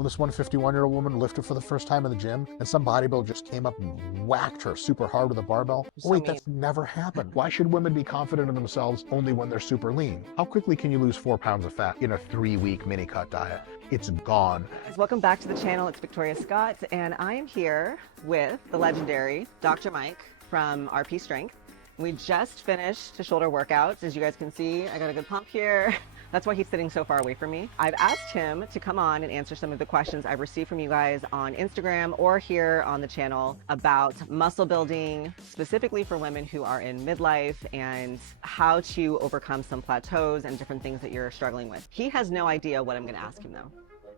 when this 151-year-old woman lifted for the first time in the gym and some bodybuilder just came up and whacked her super hard with a barbell? So Wait, mean. that's never happened. Why should women be confident in themselves only when they're super lean? How quickly can you lose 4 pounds of fat in a 3-week mini cut diet? It's gone. Welcome back to the channel. It's Victoria Scott, and I am here with the legendary Dr. Mike from RP Strength. We just finished the shoulder workouts. As you guys can see, I got a good pump here. That's why he's sitting so far away from me. I've asked him to come on and answer some of the questions I've received from you guys on Instagram or here on the channel about muscle building, specifically for women who are in midlife, and how to overcome some plateaus and different things that you're struggling with. He has no idea what I'm gonna ask him though.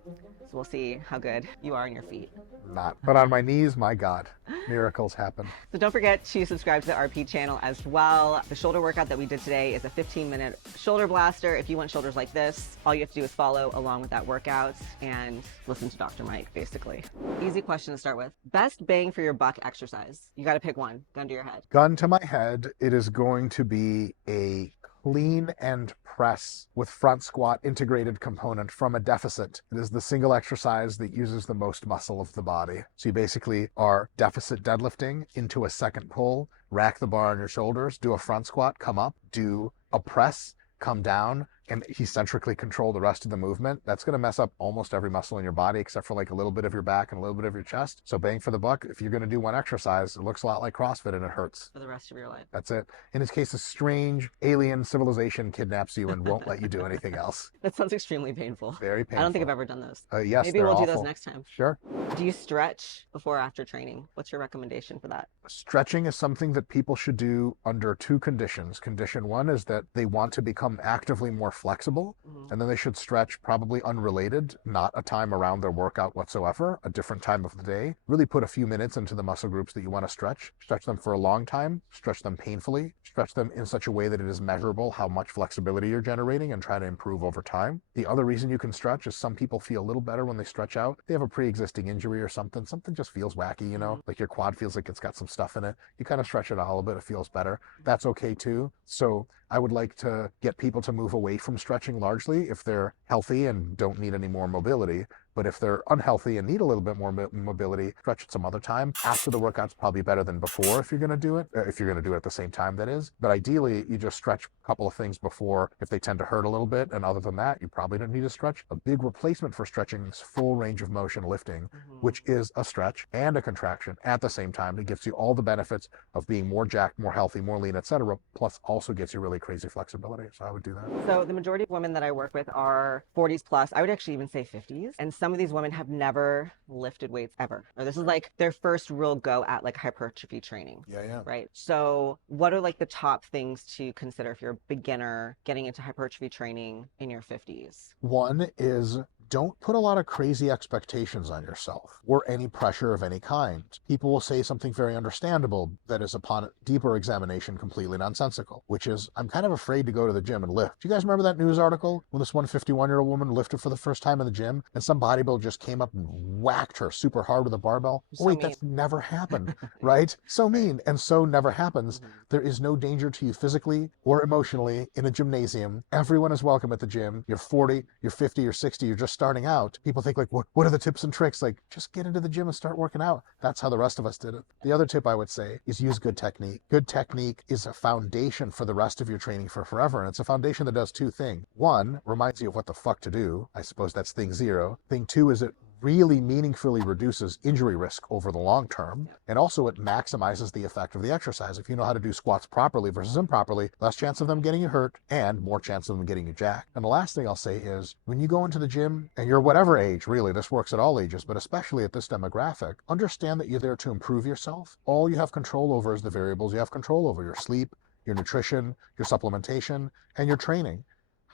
So we'll see how good you are on your feet. Not. But on my knees, my God, miracles happen. So don't forget to subscribe to the RP channel as well. The shoulder workout that we did today is a 15-minute shoulder blaster. If you want shoulders like this, all you have to do is follow along with that workout and listen to Dr. Mike, basically. Easy question to start with. Best bang for your buck exercise. You got to pick one. Gun to your head. Gun to my head, it is going to be a clean and press with front squat integrated component from a deficit. It is the single exercise that uses the most muscle of the body. So you basically are deficit deadlifting into a second pull, rack the bar on your shoulders, do a front squat, come up, do a press, come down, and eccentrically control the rest of the movement. That's going to mess up almost every muscle in your body except for like a little bit of your back and a little bit of your chest. So bang for the buck, if you're going to do one exercise, it looks a lot like CrossFit and it hurts. For the rest of your life. That's it. In this case, a strange alien civilization kidnaps you and won't let you do anything else. That sounds extremely painful. Very painful. I don't think I've ever done those. Yes, Maybe they're we'll do awful. those next time. Sure. Do you stretch before or after training? What's your recommendation for that? Stretching is something that people should do under 2 conditions. Condition 1 is that they want to become actively more flexible. And then they should stretch probably unrelated, not a time around their workout whatsoever, a different time of the day. Really put a few minutes into the muscle groups that you want to stretch. Stretch them for a long time, stretch them painfully, stretch them in such a way that it is measurable how much flexibility you're generating and try to improve over time. The other reason you can stretch is some people feel a little better when they stretch out. They have a pre-existing injury or something. Something just feels wacky, you know, like your quad feels like it's got some stuff in it. You kind of stretch it out a little bit, it feels better. That's okay too. So I would like to get people to move away from stretching largely if they're healthy and don't need any more mobility. But if they're unhealthy and need a little bit more mobility, stretch at some other time. After the workout's probably better than before if you're going to do it, if you're going to do it at the same time, that is. But ideally, you just stretch a couple of things before if they tend to hurt a little bit. And other than that, you probably don't need to stretch. A big replacement for stretching is full range of motion lifting, which is a stretch and a contraction at the same time. It gives you all the benefits of being more jacked, more healthy, more lean, etc. Plus also gets you really crazy flexibility. So I would do that. So the majority of women that I work with are 40s plus. I would actually even say 50s. And some of these women have never lifted weights ever. Or this is like their first real go at like hypertrophy training. Yeah. Right. So what are like the top things to consider if you're a beginner getting into hypertrophy training in your 50s? One is don't put a lot of crazy expectations on yourself or any pressure of any kind. People will say something very understandable that is upon deeper examination completely nonsensical, which is, I'm kind of afraid to go to the gym and lift. Do you guys remember that news article when this 151-year-old woman lifted for the first time in the gym and some bodybuilder just came up and whacked her super hard with a barbell? So Wait, mean. that's never happened, right? So mean. And so never happens. There is no danger to you physically or emotionally in a gymnasium. Everyone is welcome at the gym. You're 40, you're 50, you're 60, you're just starting out. People think like, what are the tips and tricks? Like, just get into the gym and start working out. That's how the rest of us did it. The other tip I would say is use good technique. Good technique is a foundation for the rest of your training for forever. And it's a foundation that does 2 things. 1, reminds you of what the fuck to do. I suppose that's thing 0. Thing 2 is it really meaningfully reduces injury risk over the long term. And also it maximizes the effect of the exercise. If you know how to do squats properly versus improperly, less chance of them getting you hurt and more chance of them getting you jacked. And the last thing I'll say is when you go into the gym and you're whatever age, really, this works at all ages, but especially at this demographic, understand that you're there to improve yourself. All you have control over is the variables you have control over: your sleep, your nutrition, your supplementation, and your training.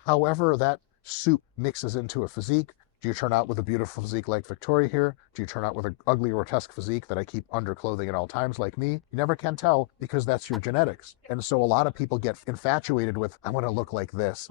However that soup mixes into a physique, Do you turn out with a beautiful physique like Victoria here? Do you turn out with an ugly, grotesque physique that I keep under clothing at all times like me? You never can tell because that's your genetics. And so a lot of people get infatuated with, I want to look like this.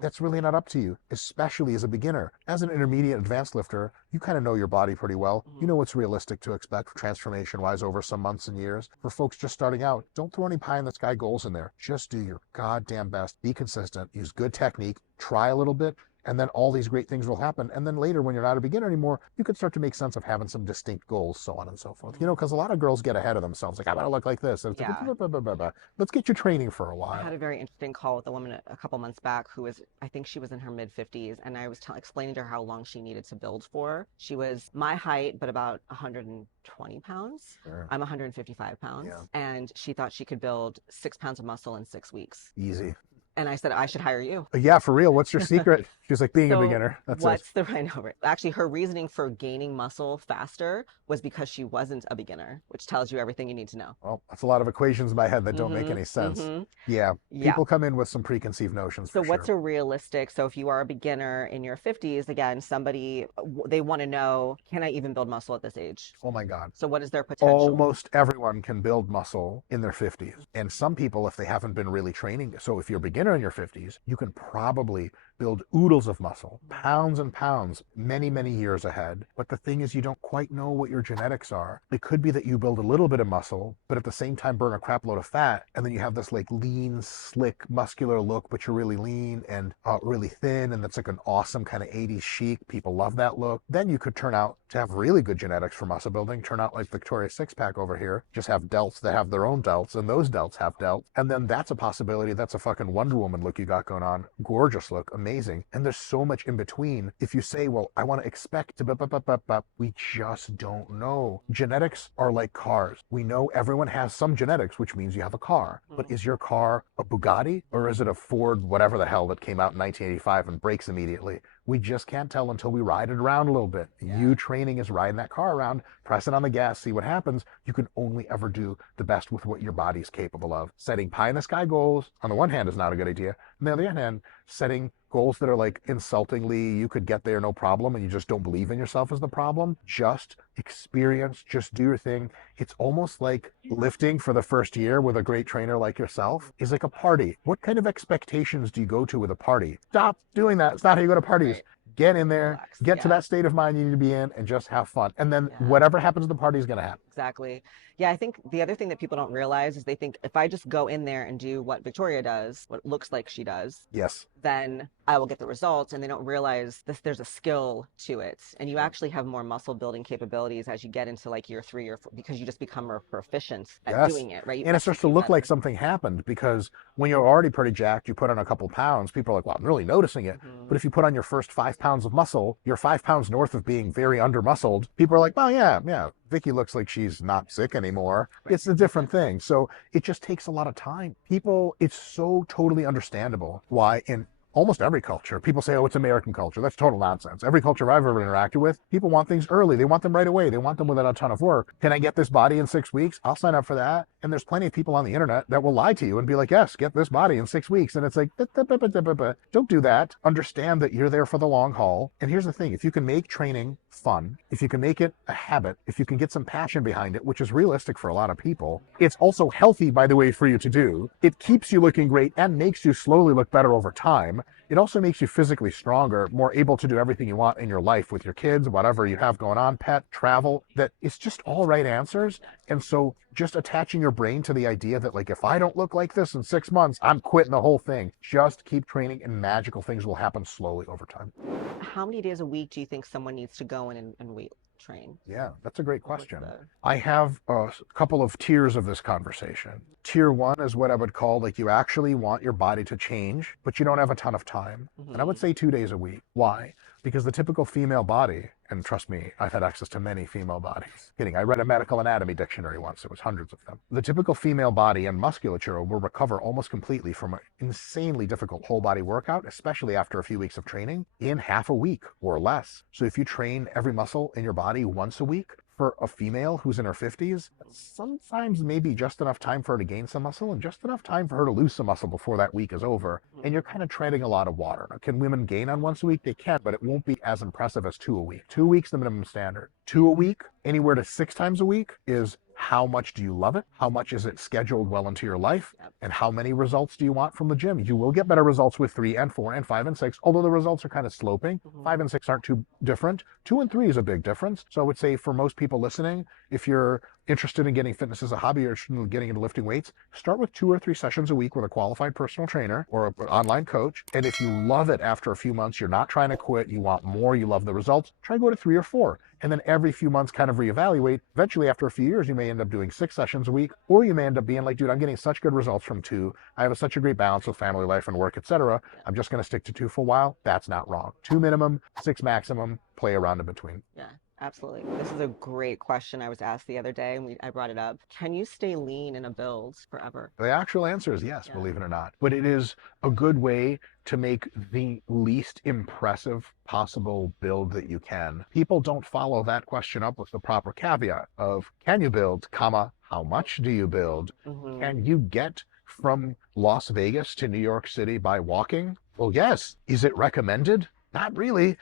That's really not up to you, especially as a beginner. As an intermediate advanced lifter, you kind of know your body pretty well. You know what's realistic to expect transformation-wise over some months and years. For folks just starting out, don't throw any pie-in-the-sky goals in there. Just do your goddamn best. Be consistent. Use good technique. Try a little bit. and then all these great things will happen. And then later, when you're not a beginner anymore, you could start to make sense of having some distinct goals, so on and so forth. You know, because a lot of girls get ahead of themselves, like, I want to look like this. And it's Yeah. like, blah, blah, blah, blah. Let's get you training for a I while. had a very interesting call with a woman a couple months back who was, I think she was in her mid 50s, and I was explaining to her how long she needed to build for. She was my height, but about 120 pounds. Sure. I'm 155 pounds. Yeah. And she thought she could build 6 pounds of muscle in 6 weeks. Easy. And I said, I should hire you. Yeah, for real. What's your secret? She's like, being a So beginner. That's what's it. the right number? Actually, her reasoning for gaining muscle faster was because she wasn't a beginner, which tells you everything you need to know. Well, that's a lot of equations in my head that don't make any sense. Yeah, Yeah. people come in with some preconceived notions. So for what's sure. a realistic, so if you are a beginner in your 50s, again, somebody, they want to know, can I even build muscle at this age? Oh my God. So what is their potential? Almost everyone can build muscle in their 50s. And some people, if they haven't been really training, so if you're a beginner in your 50s, you can probably build oodles of muscle, pounds and pounds, many, many years ahead. But the thing is, you don't quite know what your genetics are. It could be that you build a little bit of muscle, but at the same time burn a crap load of fat. And then you have this like lean, slick, muscular look, but you're really lean and really thin. And that's like an awesome kind of 80s chic. People love that look. Then you could turn out to have really good genetics for muscle building, turn out like Victoria's six pack over here, just have delts that have their own delts, and those delts have delts. And then that's a possibility. That's a fucking Wonder Woman look you got going on. Gorgeous look, amazing. And there's so much in between. If you say, well, I want to expect to, we just don't know. Genetics are like cars. We know everyone has some genetics, which means you have a car. But is your car a Bugatti, or is it a Ford, whatever the hell that came out in 1985 and breaks immediately? We just can't tell until we ride it around a little bit. Yeah. You training is riding that car around, pressing on the gas, see what happens. You can only ever do the best with what your body's capable of. Setting pie in the sky goals, on the one hand, is not a good idea. On the other hand, setting goals that are like insultingly, you could get there no problem, and you just don't believe in yourself is the problem. Just experience, just do your thing. It's almost like lifting for the first year with a great trainer like yourself is like a party. What kind of expectations do you go to with a party? Stop doing that. It's not how you go to parties. Right. Get in there, Relax. get Yeah. to that state of mind you need to be in, and just have fun. And then Yeah. whatever happens at the party is going to happen. Exactly. Yeah, I think the other thing that people don't realize is they think if I just go in there and do what Victoria does, what it looks like she does, Yes. then I will get the results. And they don't realize there's a skill to it. And you actually have more muscle building capabilities as you get into like year 3 or 4, because you just become more proficient at Yes. doing it, right? You And it starts to execute look better. like something happened, because when you're already pretty jacked, you put on a couple pounds, people are like, well, I'm really noticing it. But if you put on your first 5 pounds of muscle, you're 5 pounds north of being very under-muscled. People are like, well, yeah, Vicky looks like she's not sick anymore. Right. It's a different thing. So it just takes a lot of time. People, it's so totally understandable why in almost every culture, people say, oh, it's American culture. That's total nonsense. Every culture I've ever interacted with, people want things early. They want them right away. They want them without a ton of work. Can I get this body in 6 weeks? I'll sign up for that. And there's plenty of people on the internet that will lie to you and be like, yes, get this body in 6 weeks. And it's like, don't do that. Understand that you're there for the long haul. And here's the thing. If you can make training fun, if you can make it a habit, if you can get some passion behind it, which is realistic for a lot of people, it's also healthy, by the way, for you to do. It keeps you looking great and makes you slowly look better over time. It also makes you physically stronger, more able to do everything you want in your life with your kids, whatever you have going on, pet, travel. That it's just all right answers. And so just attaching your brain to the idea that, like, if I don't look like this in 6 months, I'm quitting the whole thing. Just keep training and magical things will happen slowly over time. How many days a week do you think someone needs to go in and weight train? Yeah, that's a great What's question. the- I have a couple of tiers of this conversation. Tier 1 is what I would call, like, you actually want your body to change, but you don't have a ton of time. And I would say 2 days a week. Why? Because the typical female body, and trust me, I've had access to many female bodies. Kidding, I read a medical anatomy dictionary once. It was hundreds of them. The typical female body and musculature will recover almost completely from an insanely difficult whole body workout, especially after a few weeks of training, in half a week or less. So if you train every muscle in your body once a week, for a female who's in her 50s, sometimes maybe just enough time for her to gain some muscle and just enough time for her to lose some muscle before that week is over. And you're kind of treading a lot of water. Now, can women gain on once a week? They can, but it won't be as impressive as 2 a week. 2 weeks, the minimum standard. 2 a week, anywhere to 6 times a week is how much do you love it? How much is it scheduled well into your life? And how many results do you want from the gym? You will get better results with 3 and 4 and 5 and 6, although the results are kind of sloping. 5 and 6 aren't too different. 2 and 3 is a big difference. So I would say for most people listening, if you're interested in getting fitness as a hobby or interested in getting into lifting weights, start with 2 or 3 sessions a week with a qualified personal trainer or an online coach. And if you love it after a few months, you're not trying to quit, you want more, you love the results, try go to 3 or 4. And then every few months kind of reevaluate. Eventually, after a few years, you may end up doing 6 sessions a week, or you may end up being like, dude, I'm getting such good results from 2. I have such a great balance with family life and work, etc. I'm just going to stick to 2 for a while. That's not wrong. 2 minimum, 6 maximum, play around in between. Yeah, absolutely. This is a great question I was asked the other day, and I brought it up. Can you stay lean in a build forever? The actual answer is yes, Yeah. believe it or not. But it is a good way to make the least impressive possible build that you can. People don't follow that question up with the proper caveat of, can you build, comma, how much do you build? Can you get from Las Vegas to New York City by walking? Well, yes. Is it recommended? Not really.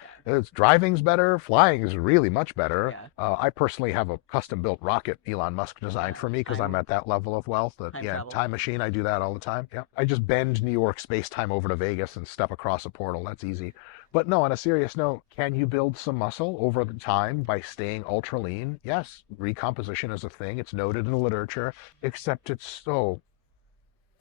Driving's better. Flying is really much better. Yeah. I personally have a custom-built rocket Elon Musk designed for me because I'm at that level of wealth. Time machine, I do that all the time. Yeah, I just bend New York space-time over to Vegas and step across a portal. That's easy. But no, on a serious note, can you build some muscle over the time by staying ultra lean? Yes, recomposition is a thing. It's noted in the literature, except it's so...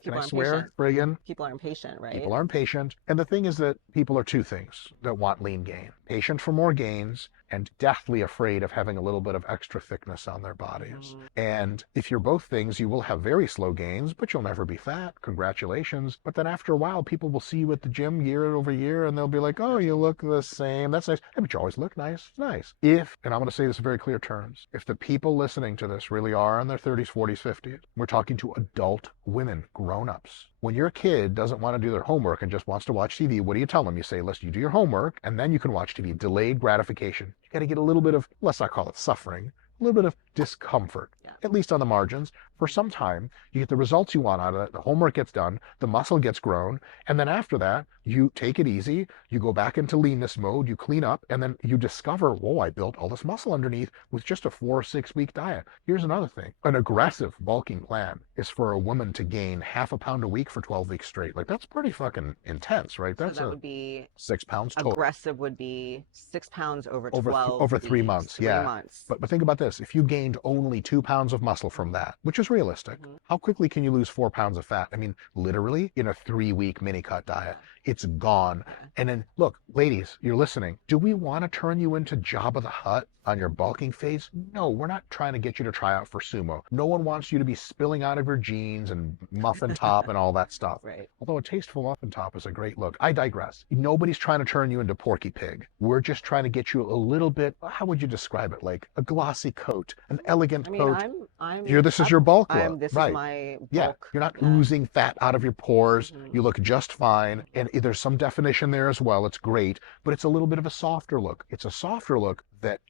Can I swear, Brigham? People are impatient, right? People are impatient. And the thing is that people are 2 things that want lean gain. Patient for more gains and deathly afraid of having a little bit of extra thickness on their bodies. And if you're both things, you will have very slow gains, but you'll never be fat. Congratulations. But then after a while, people will see you at the gym year over year and they'll be like, oh, you look the same. That's nice. Yeah, but you always look nice. It's nice. If, and I'm going to say this in very clear terms, if the people listening to this really are in their 30s, 40s, 50s, we're talking to adult women, grown-ups. When your kid doesn't want to do their homework and just wants to watch TV, what do you tell them? You say, listen, you do your homework and then you can watch TV. Delayed gratification. You got to get a little bit of, let's not call it suffering, a little bit of discomfort, at least on the margins. For some time, you get the results you want out of it. The homework gets done, the muscle gets grown, and then after that, you take it easy, you go back into leanness mode, you clean up, and then you discover, whoa, I built all this muscle underneath with just a 4 or 6 week diet. Here's another thing. An aggressive bulking plan is for a woman to gain half a pound a week for 12 weeks straight. Like, that's pretty fucking intense, right? That's so that would be 6 pounds total. Aggressive would be 6 pounds over 12 over 3 weeks, months. 3 months. But think about this. If you gained only 2 pounds of muscle from that, which is realistic, how quickly can you lose 4 pounds of fat? I mean, literally in a 3-week mini cut diet, it's gone. And then look, ladies, you're listening. Do we want to turn you into Jabba the Hutt on your bulking phase? No, we're not trying to get you to try out for sumo. No one wants you to be spilling out of your jeans and muffin top and all that stuff. Right. Although a tasteful muffin top is a great look. I digress. Nobody's trying to turn you into Porky Pig. We're just trying to get you a little bit, how would you describe it? Like a glossy coat, an elegant coat. This is your bulk look. This is my bulk. Yeah, you're not oozing fat out of your pores. You look just fine. And there's some definition there as well. It's great, but it's a little bit of a softer look. It's a softer look that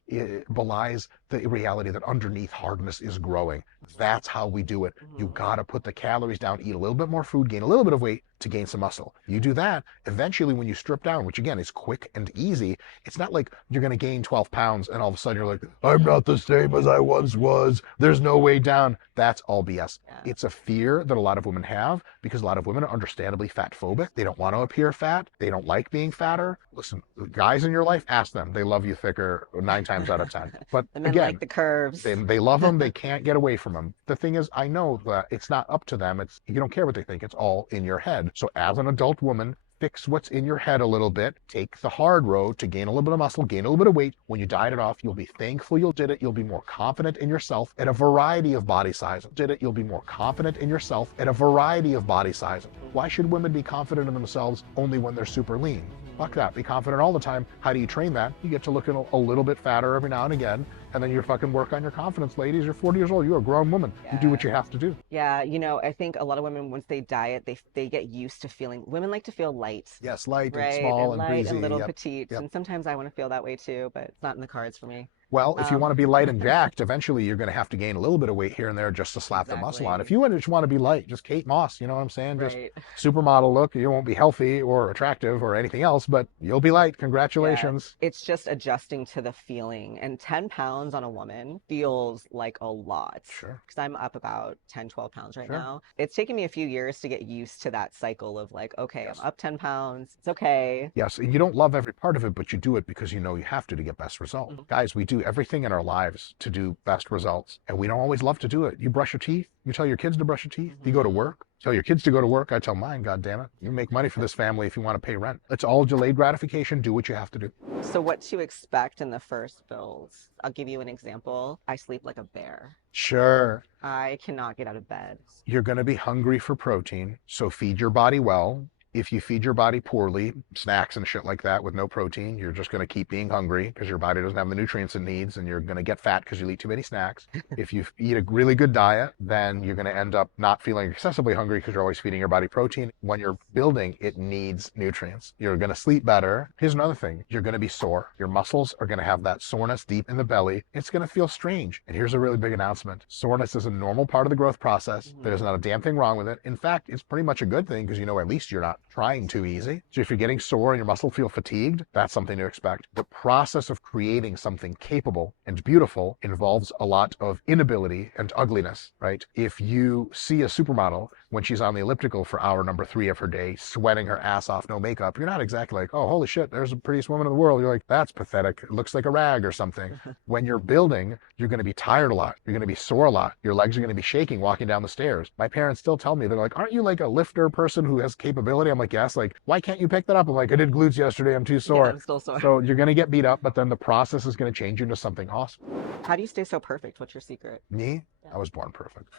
belies the reality that underneath hardness is growing. That's how we do it. You gotta put the calories down, eat a little bit more food, gain a little bit of weight to gain some muscle. You do that, eventually when you strip down, which again is quick and easy, it's not like you're gonna gain 12 pounds and all of a sudden you're like, I'm not the same as I once was. There's no way down. That's all BS. It's a fear that a lot of women have because a lot of women are understandably fat phobic. They don't want to appear fat. They don't like being fatter. Listen, guys in your life, ask them. They love you thicker 9 times out of 10. But and then again, like the curves. They love them. They can't get away from them. The thing is, I know that it's not up to them. You don't care what they think. It's all in your head. So as an adult woman, fix what's in your head a little bit. Take the hard road to gain a little bit of muscle, gain a little bit of weight. When you diet it off, you'll be thankful you did it. You'll be more confident in yourself at a variety of body sizes. You'll be more confident in yourself at a variety of body sizes. Why should women be confident in themselves only when they're super lean? Fuck that. Be confident all the time. How do you train that? You get to look a little bit fatter every now and again, and then you fucking work on your confidence, ladies. You're 40 years old. You're a grown woman. You do what you have to do. Yeah, I think a lot of women, once they diet, they get used to feeling, women like to feel light. Yes, light right? and small and light breezy. and little petite. And sometimes I want to feel that way too, but it's not in the cards for me. Well, if you want to be light and jacked, eventually you're going to have to gain a little bit of weight here and there just to slap the muscle on. If you just want to be light, just Kate Moss, you know what I'm saying? Just supermodel look. You won't be healthy or attractive or anything else, but you'll be light. Congratulations. Yeah. It's just adjusting to the feeling. And 10 pounds on a woman feels like a lot. Sure. Because I'm up about 10, 12 pounds right now. It's taken me a few years to get used to that cycle of like, okay, I'm up 10 pounds. It's okay. Yes. And you don't love every part of it, but you do it because you know you have to get best results. Guys, we do do everything in our lives to do best results, and we don't always love to do it. You brush your teeth, you tell your kids to brush your teeth. You go to work, tell your kids to go to work. I tell mine, God damn it, you make money for this family if you want to pay rent. It's all delayed gratification. Do what you have to do. So what to expect in the first builds? I'll give you an example. I sleep like a bear. Sure. I cannot get out of bed. You're going to be hungry for protein, so feed your body well. If you feed your body poorly, snacks and shit like that with no protein, you're just going to keep being hungry because your body doesn't have the nutrients it needs, and you're going to get fat because you eat too many snacks. If you eat a really good diet, then you're going to end up not feeling excessively hungry because you're always feeding your body protein. When you're building, it needs nutrients. You're going to sleep better. Here's another thing. You're going to be sore. Your muscles are going to have that soreness deep in the belly. It's going to feel strange. And here's a really big announcement. Soreness is a normal part of the growth process. There's not a damn thing wrong with it. In fact, it's pretty much a good thing because you know at least you're not trying too easy. So if you're getting sore and your muscle feel fatigued, that's something to expect. The process of creating something capable and beautiful involves a lot of inability and ugliness, right? If you see a supermodel when she's on the elliptical for hour number 3 of her day, sweating her ass off, no makeup, you're not exactly like, oh, holy shit, there's the prettiest woman in the world. You're like, that's pathetic. It looks like a rag or something. When you're building, you're going to be tired a lot. You're going to be sore a lot. Your legs are going to be shaking walking down the stairs. My parents still tell me, they're like, aren't you like a lifter person who has capability? I'm like, yes. Like, why can't you pick that up? I'm like, I did glutes yesterday. I'm too sore. Yeah, I'm still sore. So you're going to get beat up, but then the process is going to change you into something awesome. How do you stay so perfect? What's your secret? Me? I was born perfect.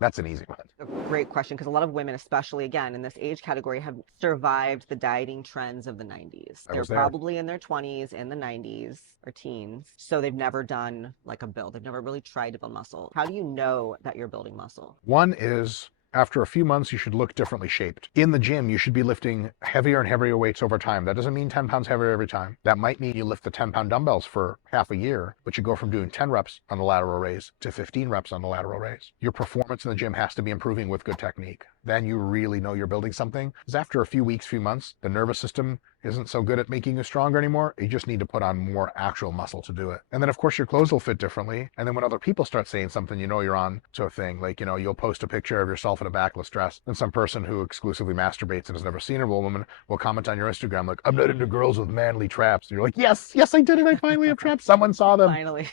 That's an easy one. A great question, because a lot of women, especially again in this age category, have survived the dieting trends of the 90s. They're probably in their 20s, in the 90s or teens. So they've never done like a build. They've never really tried to build muscle. How do you know that you're building muscle? One is, after a few months, you should look differently shaped. In the gym, you should be lifting heavier and heavier weights over time. That doesn't mean 10 pounds heavier every time. That might mean you lift the 10-pound dumbbells for half a year, but you go from doing 10 reps on the lateral raise to 15 reps on the lateral raise. Your performance in the gym has to be improving with good technique. Then you really know you're building something. Because after a few weeks, few months, the nervous system isn't so good at making you stronger anymore. You just need to put on more actual muscle to do it. And then of course your clothes will fit differently. And then when other people start saying something, you know you're on to a thing. Like, you know, you'll post a picture of yourself in a backless dress, and some person who exclusively masturbates and has never seen a woman will comment on your Instagram like, I'm not into girls with manly traps. And you're like, yes, I did it. I finally have traps. Someone saw them. Finally.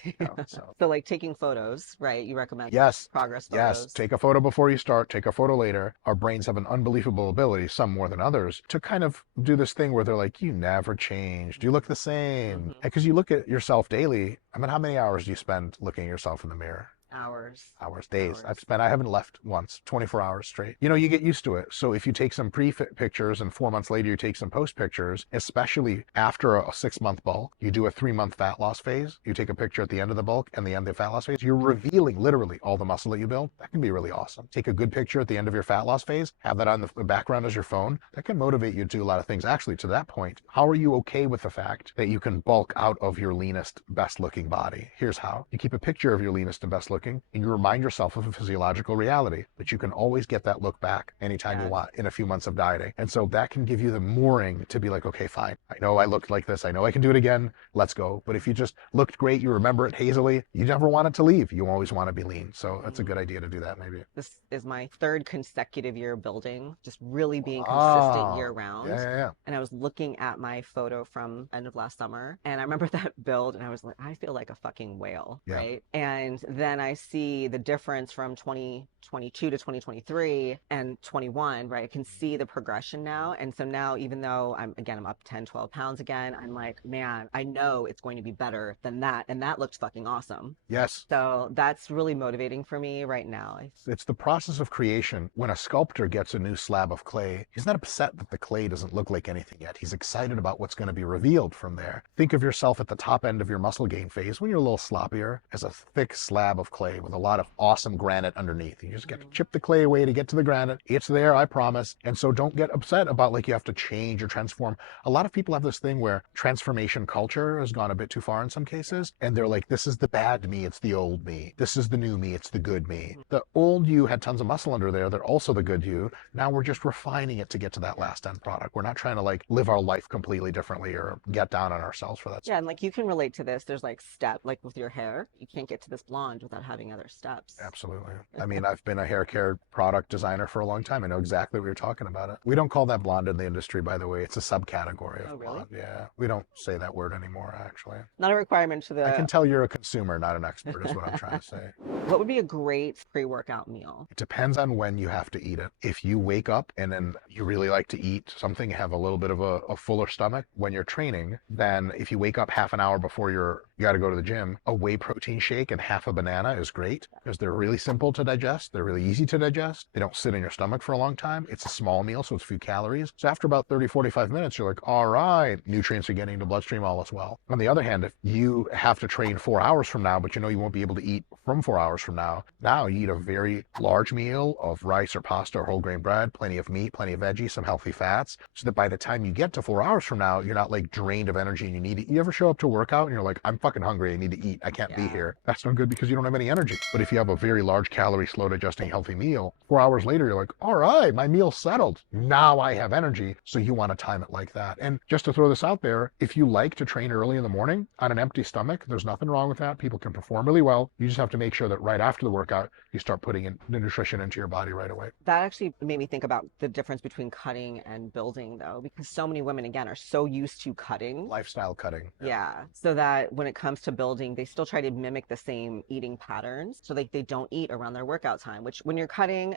So like taking photos, right? You recommend progress photos. Yes. Take a photo before you start. Take a photo later. Our brains have an unbelievable ability, some more than others, to kind of do this thing where they're like, you never changed. You look the same. Because you look at yourself daily. I mean, how many hours do you spend looking at yourself in the mirror? Hours, days. I haven't left once, 24 hours straight. You know, you get used to it. So if you take some pre-pictures and 4 months later you take some post pictures, especially after a 6-month bulk, you do a 3-month fat loss phase. You take a picture at the end of the bulk and the end of the fat loss phase. You're revealing literally all the muscle that you build. That can be really awesome. Take a good picture at the end of your fat loss phase. Have that on the background as your phone. That can motivate you to do a lot of things. Actually, to that point, how are you okay with the fact that you can bulk out of your leanest, best looking body? Here's how. You keep a picture of your leanest and best looking, and you remind yourself of a physiological reality that you can always get that look back anytime you want in a few months of dieting. And so that can give you the mooring to be like, okay, fine. I know I looked like this. I know I can do it again. Let's go. But if you just looked great, you remember it hazily, you never want it to leave. You always want to be lean. So that's a good idea to do that maybe. This is my 3rd consecutive year building, just really being consistent year round. Yeah. And I was looking at my photo from end of last summer, and I remember that build, and I was like, I feel like a fucking whale, right? And then I see the difference from 2022 to 2023 and 21, right? I can see the progression now. And so now, even though I'm up 10, 12 pounds again, I'm like, man, I know it's going to be better than that. And that looked fucking awesome. Yes. So that's really motivating for me right now. It's the process of creation. When a sculptor gets a new slab of clay, he's not upset that the clay doesn't look like anything yet. He's excited about what's going to be revealed from there. Think of yourself at the top end of your muscle gain phase when you're a little sloppier as a thick slab of clay with a lot of awesome granite underneath. You just get to chip the clay away to get to the granite. It's there, I promise. And so don't get upset about like you have to change or transform. A lot of people have this thing where transformation culture has gone a bit too far in some cases. And they're like, this is the bad me, it's the old me. This is the new me, it's the good me. The old you had tons of muscle under there. They're also the good you. Now we're just refining it to get to that last end product. We're not trying to like live our life completely differently or get down on ourselves for that. Yeah, and like you can relate to this. There's like like with your hair, you can't get to this blonde without having other steps. Absolutely. I mean, I've been a hair care product designer for a long time. I know exactly what you're talking about. It. We don't call that blonde in the industry, by the way. It's a subcategory of Oh, really? blonde. Yeah. We don't say that word anymore, actually. Not a requirement for I can the. tell you're a consumer, not an expert, is what I'm trying to say. What would be a great pre-workout meal? It depends on when you have to eat it. If you wake up and then you really like to eat something, have a little bit of a fuller stomach when you're training, then if you wake up half an hour before you got to go to the gym, a whey protein shake and half a banana is great because they're really simple to digest. They're really easy to digest. They don't sit in your stomach for a long time. It's a small meal, so it's few calories. So after about 30, 45 minutes, you're like, all right, nutrients are getting into bloodstream all as well. On the other hand, if you have to train 4 hours from now, but you know you won't be able to eat from 4 hours from now you eat a very large meal of rice or pasta or whole grain bread, plenty of meat, plenty of veggies, some healthy fats, so that by the time you get to 4 hours from now, you're not like drained of energy and you need it. You ever show up to workout and you're like, I'm fucking hungry, I need to eat, I can't be here. That's not good because you don't have any energy. But if you have a very large calorie, slow digesting, healthy meal, 4 hours later, you're like, all right, my meal's settled. Now I have energy. So you want to time it like that. And just to throw this out there, if you like to train early in the morning on an empty stomach, there's nothing wrong with that. People can perform really well. You just have to make sure that right after the workout, you start putting in the nutrition into your body right away. That actually made me think about the difference between cutting and building, though, because so many women, again, are so used to cutting. Lifestyle cutting. Yeah. So that when it comes to building, they still try to mimic the same eating patterns. So like they don't eat around their workout time, which when you're cutting,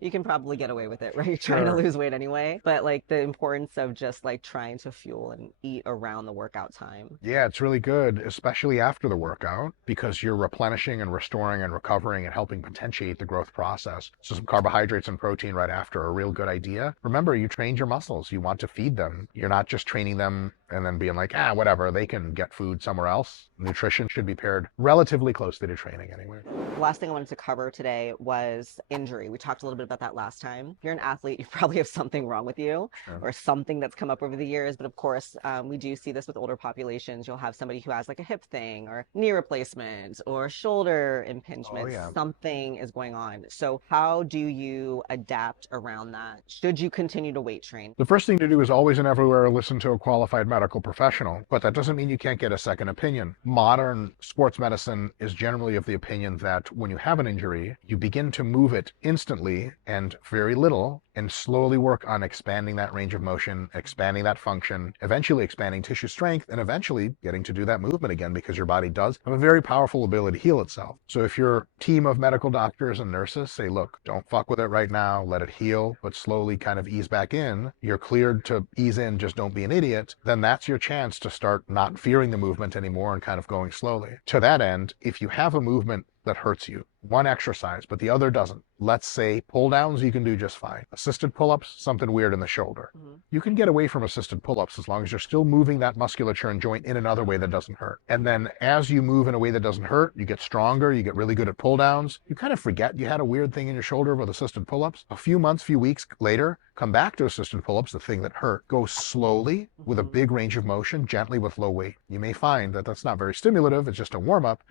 you can probably get away with it, right? You're trying to lose weight anyway. But like the importance of just like trying to fuel and eat around the workout time. Yeah, it's really good, especially after the workout, because you're replenishing and restoring and recovering and helping potentiate the growth process. So some carbohydrates and protein right after are a real good idea. Remember, you trained your muscles. You want to feed them. You're not just training them and then being like, whatever, they can get food somewhere else. Nutrition should be paired relatively closely to training anyway. The last thing I wanted to cover today was injury. We talked a little bit about that last time. If you're an athlete, you probably have something wrong with you or something that's come up over the years. But of course, we do see this with older populations. You'll have somebody who has like a hip thing or knee replacement or shoulder impingement. Something is going on. So how do you adapt around that? Should you continue to weight train? The first thing to do is always and everywhere listen to a qualified medical professional, but that doesn't mean you can't get a second opinion. Modern sports medicine is generally of the opinion that when you have an injury, you begin to move it instantly and very little and slowly work on expanding that range of motion, expanding that function, eventually expanding tissue strength, and eventually getting to do that movement again because your body does have a very powerful ability to heal itself. So if your team of medical doctors and nurses say, look, don't fuck with it right now, let it heal, but slowly kind of ease back in, you're cleared to ease in, just don't be an idiot, then that's your chance to start not fearing the movement anymore and kind of going slowly. To that end, if you have a movement that hurts you, one exercise, but the other doesn't. Let's say pull downs, you can do just fine. Assisted pull-ups, something weird in the shoulder. You can get away from assisted pull-ups as long as you're still moving that musculature and joint in another way that doesn't hurt. And then as you move in a way that doesn't hurt, you get stronger, you get really good at pull downs. You kind of forget you had a weird thing in your shoulder with assisted pull-ups. A few months, few weeks later, come back to assisted pull-ups, the thing that hurt. Go slowly with a big range of motion, gently with low weight. You may find that that's not very stimulative, it's just a warm-up.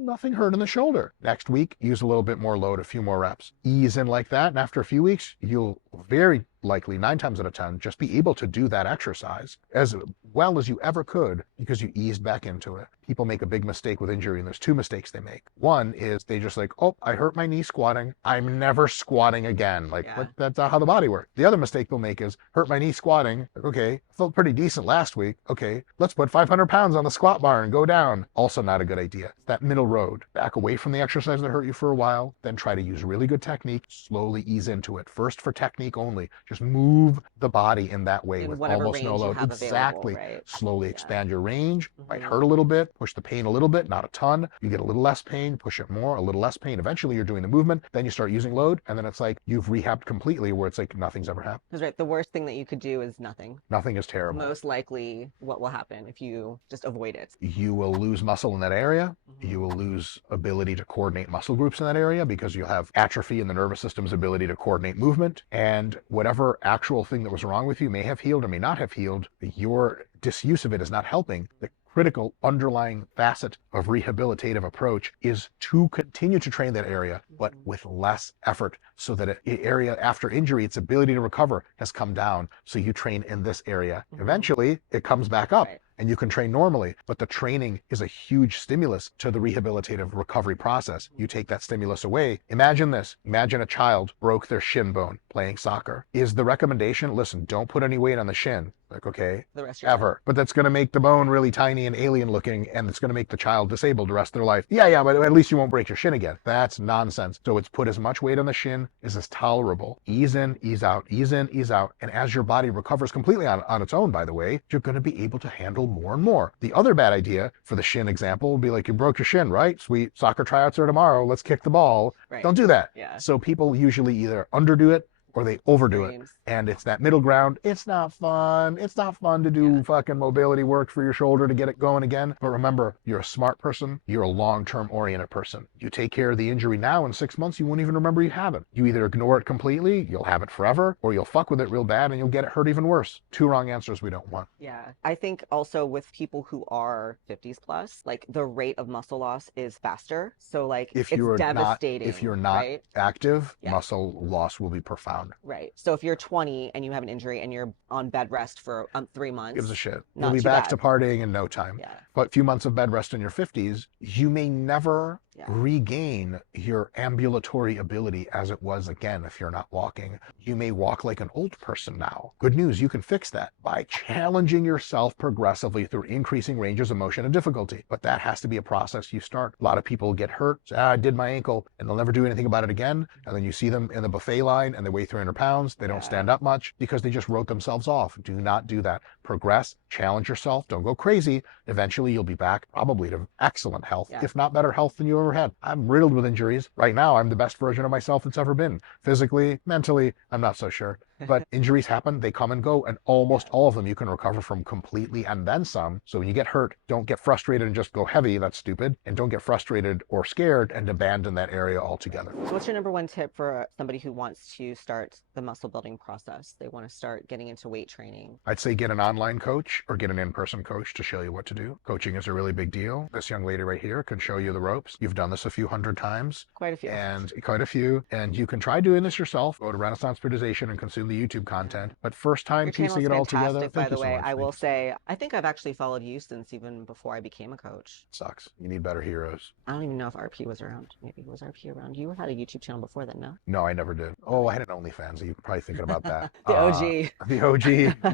Nothing hurt in the shoulder. Next week, use a little bit more load, a few more reps. Ease in like that, and after a few weeks, you'll very likely 9 times out of 10 just be able to do that exercise as well as you ever could because you eased back into it. People make a big mistake with injury, and there's 2 mistakes they make. One is they just like, oh, I hurt my knee squatting, I'm never squatting again. That's not how the body works. The other mistake they'll make is hurt my knee squatting. Okay, felt pretty decent last week. Okay, let's put 500 pounds on the squat bar and go down. Also not a good idea. That middle road, back away from the exercise that hurt you for a while, then try to use really good technique, slowly ease into it. First for technique only. Just move the body in that way with almost no load. Exactly. Right? Slowly expand your range. Might hurt a little bit. Push the pain a little bit, not a ton. You get a little less pain, push it more, a little less pain. Eventually you're doing the movement. Then you start using load. And then it's like you've rehabbed completely where it's like nothing's ever happened. That's right. The worst thing that you could do is nothing. Nothing is terrible. Most likely what will happen if you just avoid it. You will lose muscle in that area. You will lose ability to coordinate muscle groups in that area because you'll have atrophy in the nervous system's ability to coordinate movement. And whatever actual thing that was wrong with you may have healed or may not have healed. Your disuse of it is not helping. The critical underlying facet of rehabilitative approach is to continue to train that area, but with less effort so that area after injury, its ability to recover has come down. So you train in this area. Eventually, it comes back up. and you can train normally, but the training is a huge stimulus to the rehabilitative recovery process. You take that stimulus away. Imagine this. Imagine a child broke their shin bone playing soccer. Is the recommendation, listen, don't put any weight on the shin. Like, okay, The rest of your life. ever. But that's going to make the bone really tiny and alien looking, and it's going to make the child disabled the rest of their life. Yeah, but at least you won't break your shin again. That's nonsense. So it's put as much weight on the shin as is tolerable. Ease in, ease out, ease in, ease out. And as your body recovers completely on its own, by the way, you're going to be able to handle more and more. The other bad idea for the shin example would be like, you broke your shin, right? Sweet. Soccer tryouts are tomorrow. Let's kick the ball. Right. Don't do that. Yeah. So people usually either underdo it or they overdo it. Dreams. And it's that middle ground. It's not fun. It's not fun to do fucking mobility work for your shoulder to get it going again. But remember, you're a smart person. You're a long-term oriented person. You take care of the injury now, in 6 months, you won't even remember you have it. You either ignore it completely, you'll have it forever, or you'll fuck with it real bad and you'll get it hurt even worse. 2 wrong answers we don't want. Yeah. I think also with people who are 50s plus, like the rate of muscle loss is faster. So like If it's you're devastating. if you're not right? active, Yeah. muscle loss will be profound. Right. So if you're 20 and you have an injury and you're on bed rest for 3 months, Gives a shit. Not You'll be too back bad. to partying in no time. yeah. But a few months of bed rest in your 50s, you may never Yeah. regain your ambulatory ability as it was again if you're not walking. You may walk like an old person now. Good news, you can fix that by challenging yourself progressively through increasing ranges of motion and difficulty. But that has to be a process you start. A lot of people get hurt, say, I did my ankle, and they'll never do anything about it again. And then you see them in the buffet line and they weigh 300 pounds. They don't Yeah. stand up much because they just wrote themselves off. Do not do that. Progress, challenge yourself. Don't go crazy. Eventually you'll be back probably to excellent health, Yeah. if not better health than you ever had. I'm riddled with injuries. Right now, I'm the best version of myself that's ever been. Physically, mentally, I'm not so sure. But injuries happen, they come and go, and almost all of them you can recover from completely and then some. So when you get hurt, don't get frustrated and just go heavy, that's stupid. And don't get frustrated or scared and abandon that area altogether. So what's your number one tip for somebody who wants to start the muscle building process? They want to start getting into weight training. I'd say get an online coach or get an in-person coach to show you what to do. Coaching is a really big deal. This young lady right here can show you the ropes. You've done this a few hundred times. Quite a few. And quite a few. And you can try doing this yourself. Go to Renaissance Periodization and consume the YouTube content. But first time Your channel piecing is it all together. fantastic, by Thank the you so way. much. I Thank will you. say, I think I've actually followed you since even before I became a coach. Sucks. You need better heroes. I don't even know if RP was around. Maybe was RP around? You had a YouTube channel before then, no? No, I never did. Oh, I had an OnlyFans. You're probably thinking about that. The OG. The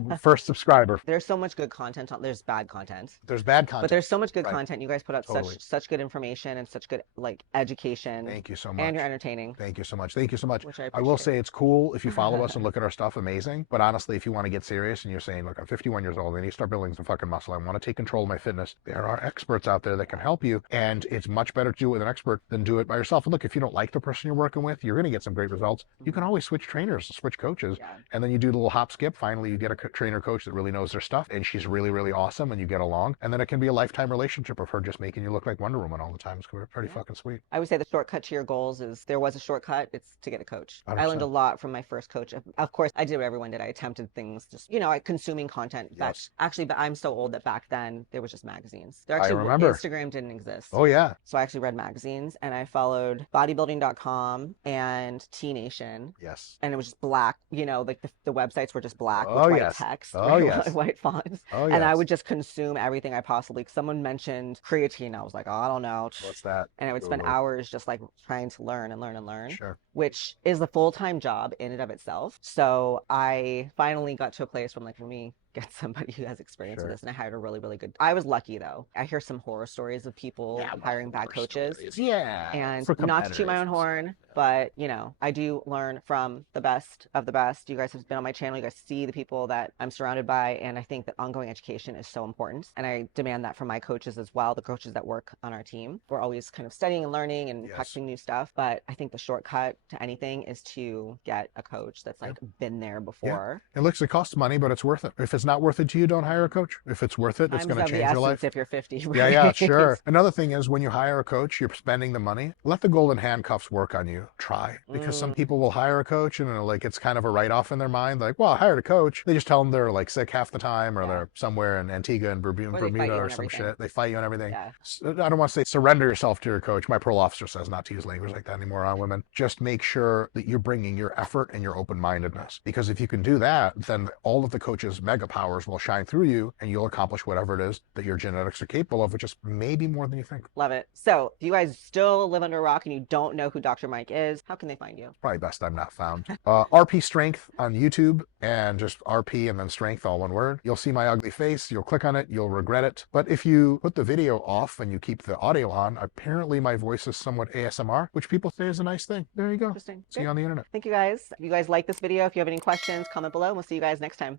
OG first subscriber. There's so much good content on. There's bad content, There's bad content. but there's so much good Right. content. You guys put up Totally. such good information and such good like education, Thank you so much. and you're entertaining, Thank you so much. Thank you so much. which I I will appreciate. say it's cool if you follow us and look at our stuff, amazing. But honestly, if you want to get serious and you're saying, look, I'm 51 years old, I need to start building some fucking muscle. I want to take control of my fitness. There are experts out there that can help you. And it's much better to do it with an expert than do it by yourself. And look, if you don't like the person you're working with, you're going to get some great results. You can always switch trainers, switch coaches. Yeah. And then you do the little hop skip. Finally, you get a trainer coach that really knows their stuff. And she's really, really awesome. And you get along. And then it can be a lifetime relationship of her just making you look like Wonder Woman all the time. It's pretty Yeah. fucking sweet. I would say the shortcut to your goals is there was a shortcut. It's to get a coach. I learned a 100%. lot from my first coach. Of course, I did what everyone did. I attempted things, just consuming content. That Yes. actually, but I'm so old that back then there was just magazines. There I actually remember. Instagram didn't exist. Oh, yeah. So I actually read magazines and I followed bodybuilding.com and T Nation. Yes. And it was just black, like the websites were just black Oh, with white yes. text, Oh, yes. white fonts. Oh, And I yes. would just consume everything I possibly. Someone mentioned creatine. I was like, oh, I don't know. What's that? And I would spend Totally. hours just like trying to learn and learn and learn, Sure. which is a full-time job in and of itself. So I finally got to a place where I'm like, let me get somebody who has experience Sure. with this. And I hired a really, really good. I was lucky though. I hear some horror stories of people hiring bad coaches. Yeah. And for not to toot my own competitors. horn, but I do learn from the best of the best. You guys have been on my channel. You guys see the people that I'm surrounded by. And I think that ongoing education is so important. And I demand that from my coaches as well, the coaches that work on our team. We're always kind of studying and learning and Yes. practicing new stuff. But I think the shortcut to anything is to get a coach that's like been there before. It looks, it costs money, but it's worth it. If it's not worth it to you, don't hire a coach. If it's worth it, it's Time's going to of the change your life. essence if you're 50. Yeah, right? sure. Another thing is when you hire a coach, you're spending the money. Let the golden handcuffs work on you. try, because some people will hire a coach and like it's kind of a write-off in their mind, like, well, I hired a coach. They just tell them they're like sick half the time, or they're somewhere in Antigua and Or they fight Bermuda you or on some everything. shit. They fight you on everything. Yeah. I don't want to say surrender yourself to your coach. My parole officer says not to use language like that anymore on women. Just make sure that you're bringing your effort and your open-mindedness, because if you can do that, then all of the coach's mega powers will shine through you and you'll accomplish whatever it is that your genetics are capable of, which is maybe more than you think. Love it. So if you guys still live under a rock and you don't know who Dr. Mike is, how can they find you? Probably best I'm not found. RP Strength on YouTube, and just RP and then strength, all one word. You'll see my ugly face. You'll click on it. You'll regret it. But if you put the video off and you keep the audio on, apparently my voice is somewhat ASMR, which people say is a nice thing. There you go. Interesting. See you on the internet. Thank you guys. If you guys like this video, if you have any questions, comment below. We'll see you guys next time.